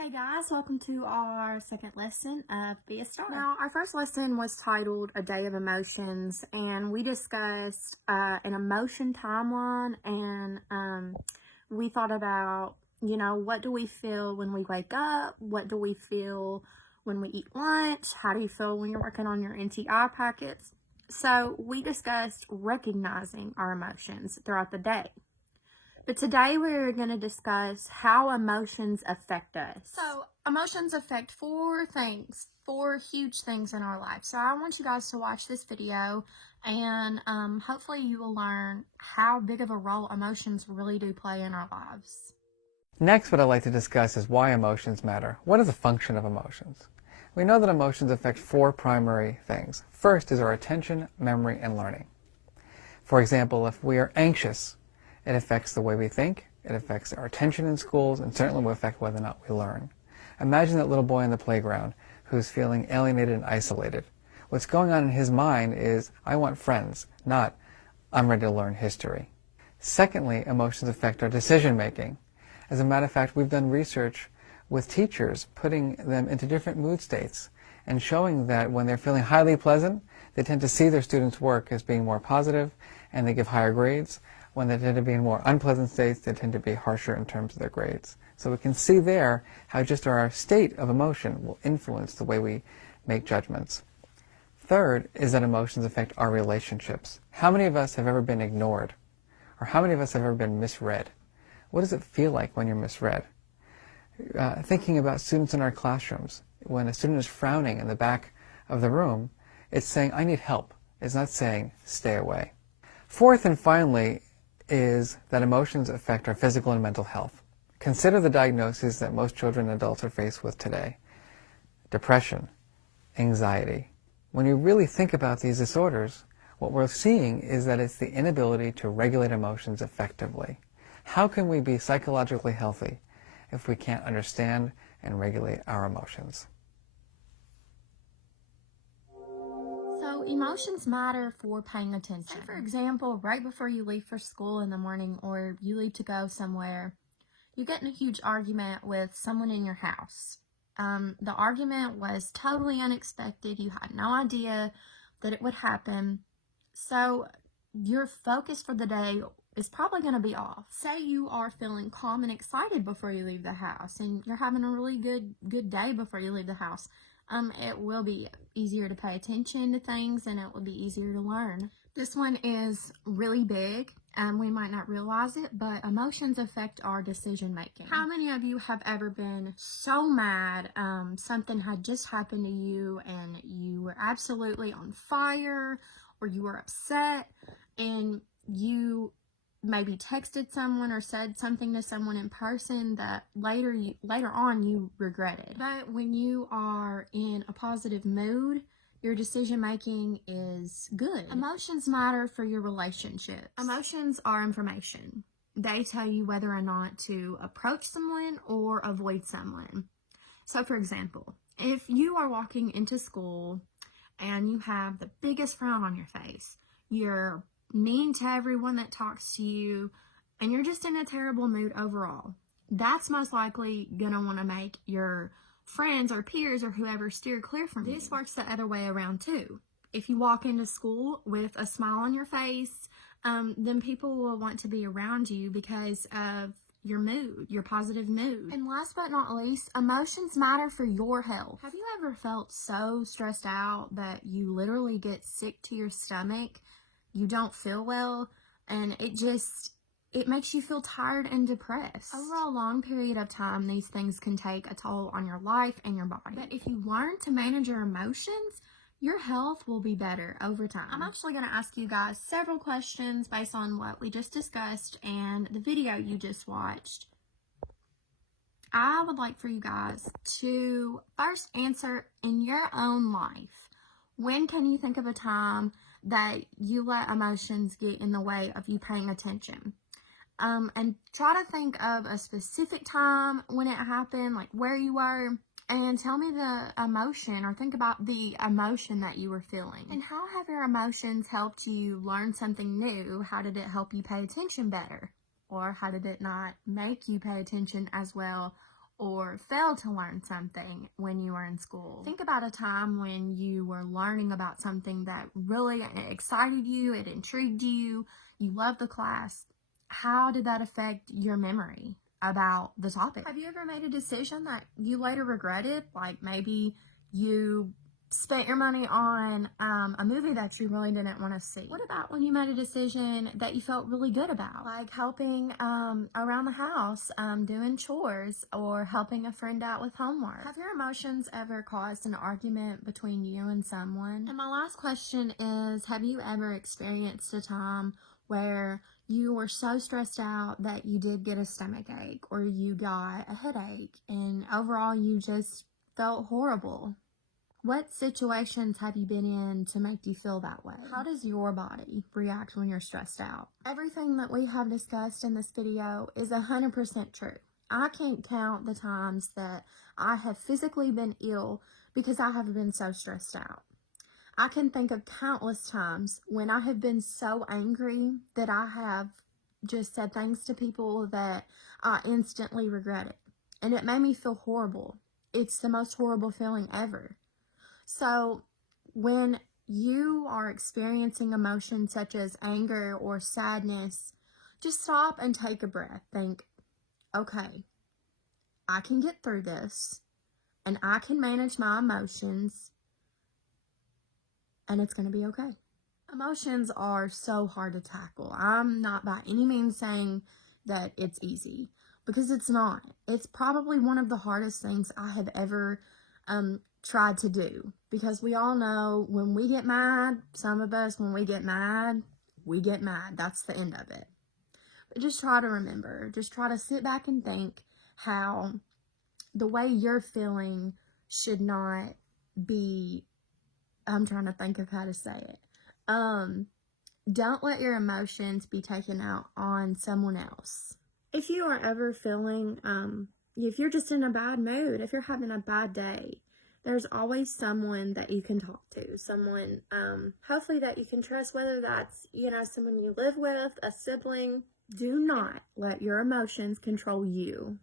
Hey guys, welcome to our second lesson of Be a Star. Now, our first lesson was titled A Day of Emotions, and we discussed an emotion timeline, and we thought about, what do we feel when we wake up? What do we feel when we eat lunch? How do you feel when you're working on your NTI packets? So, we discussed recognizing our emotions throughout the day. But today we're going to discuss how emotions affect us. So, emotions affect four huge things in our life. So, I want you guys to watch this video and hopefully you will learn how big of a role emotions really do play in our lives. Next, what I'd like to discuss is why emotions matter. What is the function of emotions? We know that emotions affect four primary things. First is our attention, memory, and learning. For example, if we are anxious, it affects the way we think, it affects our attention in schools, and certainly will affect whether or not we learn. Imagine that little boy on the playground who's feeling alienated and isolated. What's going on in his mind is, I want friends, not, I'm ready to learn history. Secondly, emotions affect our decision making. As a matter of fact, we've done research with teachers, putting them into different mood states and showing that when they're feeling highly pleasant, they tend to see their students' work as being more positive and they give higher grades. When they tend to be in more unpleasant states, they tend to be harsher in terms of their grades. So we can see there how just our state of emotion will influence the way we make judgments. Third is that emotions affect our relationships. How many of us have ever been ignored? Or how many of us have ever been misread? What does it feel like when you're misread? Thinking about students in our classrooms, when a student is frowning in the back of the room, it's saying, I need help. It's not saying, stay away. Fourth and finally is that emotions affect our physical and mental health. Consider the diagnoses that most children and adults are faced with today. Depression, anxiety. When you really think about these disorders, what we're seeing is that it's the inability to regulate emotions effectively. How can we be psychologically healthy if we can't understand and regulate our emotions? So, emotions matter for paying attention. Say, for example, right before you leave for school in the morning or you leave to go somewhere, you get in a huge argument with someone in your house. The argument was totally unexpected. You had no idea that it would happen. So your focus for the day is probably going to be off. Say you are feeling calm and excited before you leave the house and you're having a really good day before you leave the house. It will be easier to pay attention to things and it will be easier to learn. This one is really big. We might not realize it, but emotions affect our decision making. How many of you have ever been so mad something had just happened to you and you were absolutely on fire or you were upset and you maybe texted someone or said something to someone in person that later on you regretted? But when you are in a positive mood, your decision making is good. Emotions matter for your relationships. Emotions are information. They tell you whether or not to approach someone or avoid someone. So, for example, if you are walking into school and you have the biggest frown on your face, you're mean to everyone that talks to you, and you're just in a terrible mood overall, that's most likely going to want to make your friends or peers or whoever steer clear from you. This works the other way around too. If you walk into school with a smile on your face, then people will want to be around you because of your mood, your positive mood. And last but not least, emotions matter for your health. Have you ever felt so stressed out that you literally get sick to your stomach? You don't feel well, and it makes you feel tired and depressed. Over a long period of time, these things can take a toll on your life and your body. But if you learn to manage your emotions, your health will be better over time. I'm actually going to ask you guys several questions based on what we just discussed and the video you just watched. I would like for you guys to first answer in your own life. When can you think of a time that you let emotions get in the way of you paying attention? And try to think of a specific time when it happened, like where you were, and tell me the emotion, or think about the emotion that you were feeling. And how have your emotions helped you learn something new? How did it help you pay attention better? Or how did it not make you pay attention as well? or fail to learn something when you were in school. Think about a time when you were learning about something that really excited you, it intrigued you, you loved the class. How did that affect your memory about the topic? Have you ever made a decision that you later regretted? Like maybe you spent your money on a movie that you really didn't want to see. What about when you made a decision that you felt really good about, like helping around the house, doing chores, or helping a friend out with homework? Have your emotions ever caused an argument between you and someone? And my last question is, have you ever experienced a time where you were so stressed out that you did get a stomach ache or you got a headache and overall you just felt horrible? What situations have you been in to make you feel that way? How does your body react when you're stressed out? Everything that we have discussed in this video is 100% true. I can't count the times that I have physically been ill because I have been so stressed out. I can think of countless times when I have been so angry that I have just said things to people that I instantly regretted. And it made me feel horrible. It's the most horrible feeling ever. So when you are experiencing emotions such as anger or sadness, just stop and take a breath. Think, okay, I can get through this and I can manage my emotions and it's going to be okay. Emotions are so hard to tackle. I'm not by any means saying that it's easy because it's not. It's probably one of the hardest things I have ever tried to do, because we all know when we get mad, some of us, when we get mad, we get mad. That's the end of it. But just try to remember, just try to sit back and think how the way you're feeling should not be, I'm trying to think of how to say it. Don't let your emotions be taken out on someone else. If you are ever feeling, if you're just in a bad mood, if you're having a bad day, there's always someone that you can talk to, someone, hopefully that you can trust, whether that's, someone you live with, a sibling. Do not let your emotions control you.